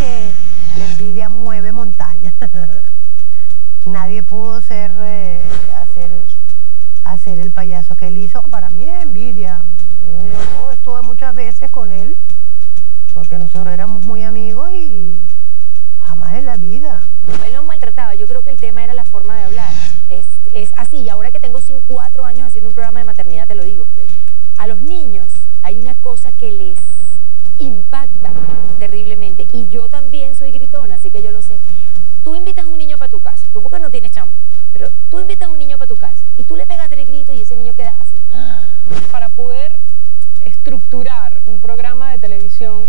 que la envidia mueve montañas. Nadie pudo hacer el payaso que él hizo. Para mí es envidia. Yo estuve muchas veces con él, porque nosotros éramos muy amigos y jamás en la vida. Él nos maltrataba, yo creo que el tema era la forma de hablar. Es así, y ahora que tengo 4 años haciendo un programa de maternidad, te lo digo. A los niños hay una cosa que les impacta terriblemente, y yo también soy gritona, así que yo lo sé. Tú invitas a un niño para tu casa, tú porque no tienes chamo, pero tú invitas a un niño para tu casa y tú le pegas 3 gritos y ese niño queda así. Para poder estructurar un programa de televisión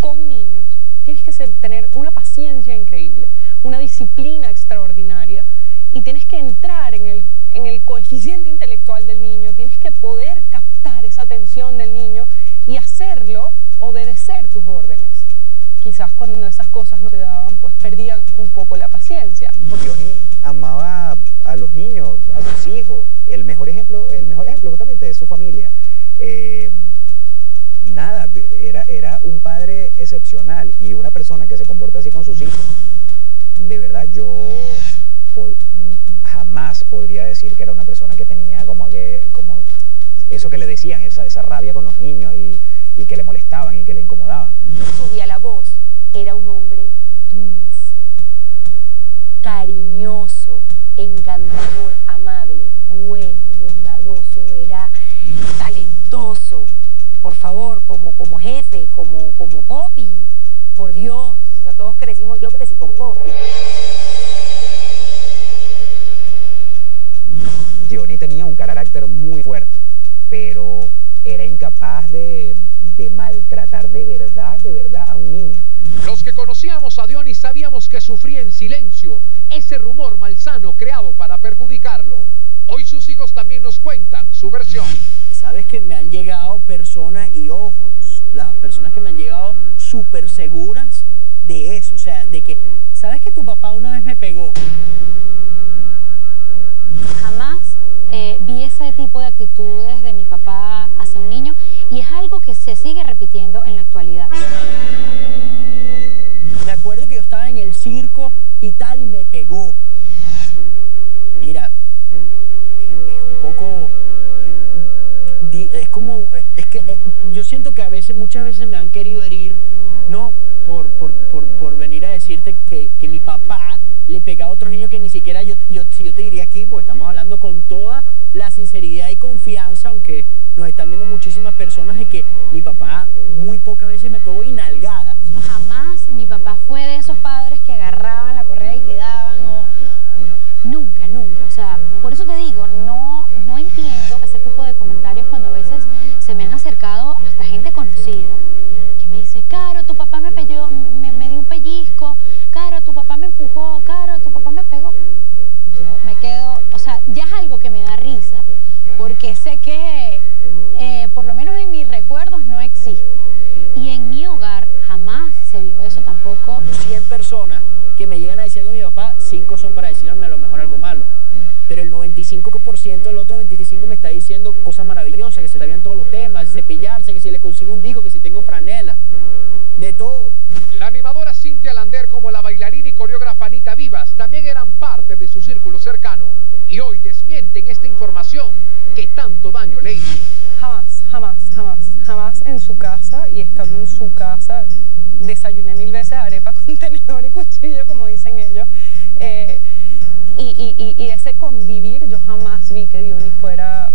con niños, tienes que tener una paciencia increíble, una disciplina extraordinaria, y tienes que entrar en el coeficiente intelectual del niño, tienes que poder captar esa atención del niño y hacerlo obedecer tus órdenes. Quizás cuando esas cosas no te daban, pues perdían un poco la paciencia. Diony amaba a los niños, a sus hijos. El mejor ejemplo justamente es su familia. Nada, era un padre excepcional, y una persona que se comporta así con sus hijos, de verdad yo jamás podría decir que era una persona que tenía como eso que le decían, esa rabia con los niños y que le molestaban y que le incomodaban. Subía la voz, era un hombre dulce, cariñoso, encantador, amable, bueno, bondadoso, era talentoso, por favor, como jefe, como Poppy, por Dios, o sea, todos crecimos, yo crecí con Poppy. Diony tenía un carácter muy fuerte, pero era incapaz de maltratar de verdad a un niño. Los que conocíamos a Diony sabíamos que sufría en silencio ese rumor malsano creado para perjudicarlo. Hoy sus hijos también nos cuentan su versión. Sabes que me han llegado personas, y ojos, las personas que me han llegado súper seguras de eso, o sea, de que, ¿sabes que tu papá una vez me pegó? Jamás vi ese tipo de actitudes de mi papá hacia un niño, y es algo que se sigue repitiendo en la actualidad. Me acuerdo que yo estaba en el circo y tal, y me pegó. Mira, es un poco... es que yo siento que muchas veces me han querido herir, no por venir a decirte que mi papá le pegaba a otros niños, que ni siquiera si yo te diría aquí, pues estamos hablando con toda la sinceridad y confianza, aunque nos están viendo muchísimas personas, de que mi papá muy pocas veces me pegó, y nalgadas. Jamás mi papá fue de esos padres que agarraban la correa y te daban, o nunca, o sea, por eso te digo, no entiendo ese tipo de comentarios cuando a veces se me han acercado hasta gente conocida que me dice: Caro, tu papá me dio un pellizco, Caro, tu papá me empujó, Caro, tu papá me pegó. Yo me quedo, o sea, ya es algo que me da risa, porque sé que por lo menos en mis recuerdos no existe, y en mi hogar jamás se vio eso tampoco. 100 personas que me llegan a decir algo de mi papá, 5 son para decirme a lo mejor algo malo, pero el 95%, el otro 25% me está diciendo cosas maravillosas, que se sabían todos los temas, cepillarse, que si le consigo un disco, que si tengo franela, de todo. La animadora Cintia Lander, como la bailarina y coreógrafa Anita Vivas, también eran parte de su círculo cercano, y hoy desmienten esta información que tanto daño le hizo. Jamás en su casa, y estando en su casa, desayuné 1000 veces arepa con tenedor y cuchillo, como dicen ellos. Y ese convivir, yo jamás vi que Diony fuera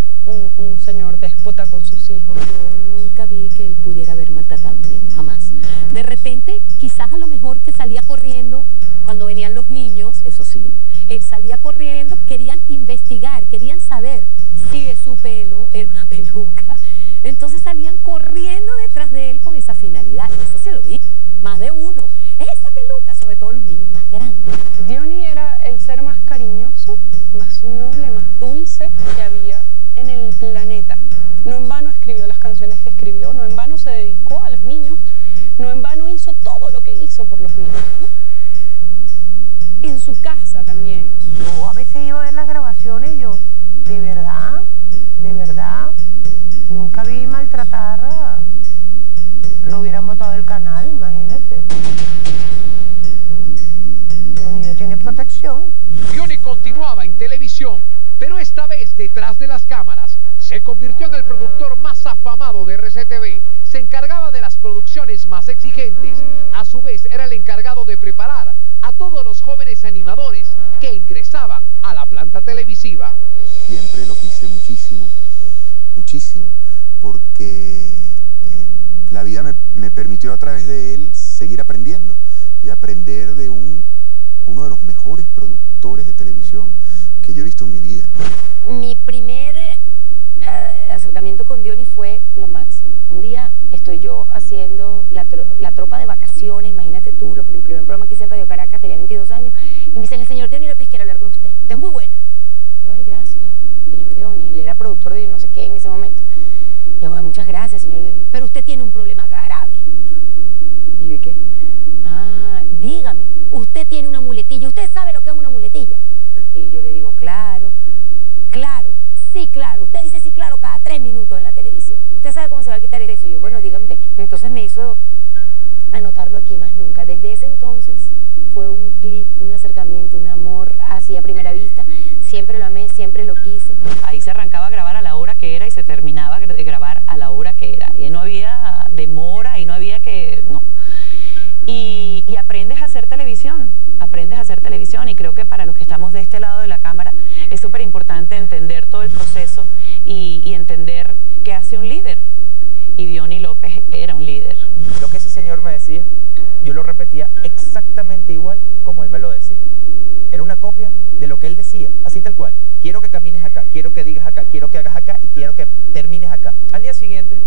un señor déspota con sus hijos. Yo nunca vi que él pudiera haber maltratado a un niño, jamás. De repente, quizás a lo mejor que salía corriendo cuando venían los niños, eso sí, él salía corriendo, querían investigar, querían saber si de su pelo era una peluca. Entonces salían corriendo detrás de él con esa finalidad. Eso se lo vi, más de uno. Esa peluca, sobre todo los niños más grandes. Diony era el ser más cariñoso, más noble, más dulce que había en el planeta. No en vano escribió las canciones que escribió, no en vano se dedicó a los niños, no en vano hizo todo lo que hizo por los niños, ¿no? En su casa también. Yo a veces iba a ver las grabaciones y yo, de verdad, nunca vi maltratar, lo hubieran botado del canal, imagínate. televisión, pero esta vez detrás de las cámaras. Se convirtió en el productor más afamado de RCTV. Se encargaba de las producciones más exigentes. A su vez, era el encargado de preparar a todos los jóvenes animadores que ingresaban a la planta televisiva. Siempre lo quise muchísimo, muchísimo, porque la vida me permitió a través de él seguir aprendiendo y aprender de uno de los mejores productores de televisión que yo he visto en mi vida. Mi primer acercamiento con Diony fue lo máximo. Un día estoy yo haciendo la tropa de vacaciones, imagínate tú, el primer programa que hice en Radio Caracas, tenía 22 años, y me dicen, el señor Diony López quiere hablar con usted. Usted es muy buena. Y yo, ay, gracias, señor Diony. Él era productor de no sé qué en ese momento. Y yo, muchas gracias, señor Diony. Pero usted tiene un problema grave. Y yo, ¿y qué? Ah, dígame, usted tiene una muletilla. ¿Usted sabe lo que es una muletilla? Y yo le digo, claro, claro. Sí, claro. Usted dice sí, claro, cada 3 minutos en la televisión. ¿Usted sabe cómo se va a quitar eso? Y yo, bueno, dígame. Entonces me hizo anotarlo aquí más nunca. Desde ese entonces fue un clic, un acercamiento, un amor así a primera vista. Siempre lo amé, siempre lo quise. Ahí se arrancaba a grabar a la hora que era y se terminaba de grabar a la hora que era. Y no había demora y no había que... no. Y aprendes a hacer televisión, y creo que para los que estamos de este lado de la cámara es súper importante entender todo el proceso y entender qué hace un líder. Y Diony López era un líder. Lo que ese señor me decía, yo lo repetía exactamente igual como él me lo decía. Era una copia de lo que él decía, así tal cual. Quiero que camines acá, quiero que digas acá, quiero que hagas acá y quiero que termines acá. Al día siguiente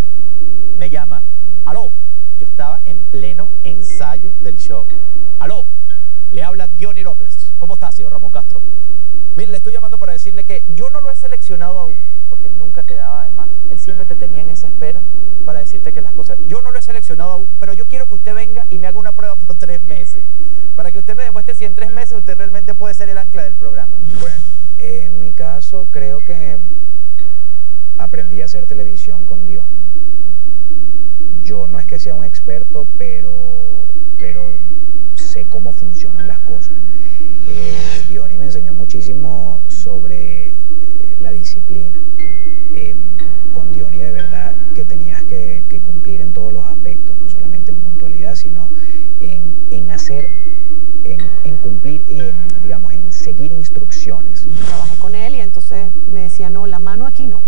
me llama, aló, yo estaba en pleno ensayo del show. Aló, le habla Diony López. ¿Cómo está, señor Ramón Castro? Mire, le estoy llamando para decirle que yo no lo he seleccionado aún, porque él nunca te daba de más. Él siempre te tenía en esa espera para decirte que las cosas... Yo no lo he seleccionado aún, pero yo quiero que usted venga y me haga una prueba por 3 meses, para que usted me demuestre si en 3 meses usted realmente puede ser el ancla del programa. Bueno, en mi caso creo que aprendí a hacer televisión con Diony. Yo no es que sea un experto, pero sé cómo funcionan las cosas. Diony me enseñó muchísimo sobre la disciplina. Con Diony de verdad que tenías que cumplir en todos los aspectos, no solamente en puntualidad, sino en hacer, en cumplir, digamos, en seguir instrucciones. Trabajé con él y entonces me decía, no, la mano aquí no.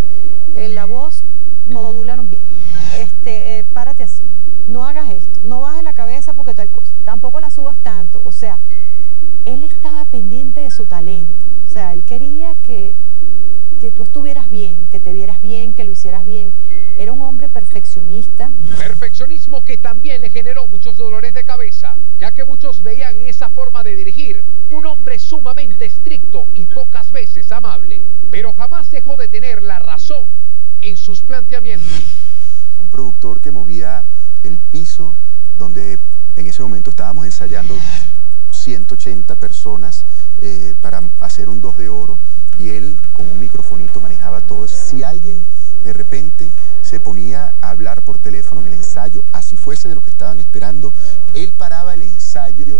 La voz modularon bien. Párate así. No hagas esto. No bajes la cabeza porque tal cosa. Tampoco la subas tanto. O sea, él estaba pendiente de su talento. O sea, él quería que tú estuvieras bien, que te vieras bien, que lo hicieras bien. Era un hombre perfeccionista. Perfeccionismo que también le generó muchos dolores de cabeza, ya que muchos veían en esa forma de dirigir un hombre sumamente estricto y pocas veces amable. Pero jamás dejó de tener la razón en sus planteamientos. Un productor que movía el piso donde en ese momento estábamos ensayando 180 personas para hacer un 2 de oro, y él con un microfonito manejaba todo. Si alguien de repente se ponía a hablar por teléfono en el ensayo, así fuese de lo que estaban esperando, él paraba el ensayo,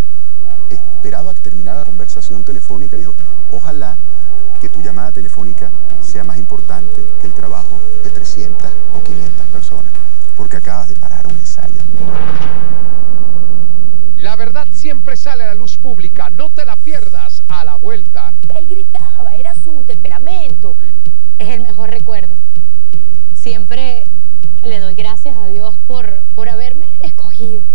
esperaba que terminara la conversación telefónica y dijo, ojalá que tu llamada telefónica sea más importante que el trabajo de 300 o 500 personas, porque acabas de parar un ensayo. La verdad siempre sale a la luz pública, no te la pierdas a la vuelta. Él gritaba, era su temperamento. Es el mejor recuerdo. Siempre le doy gracias a Dios por haberme escogido.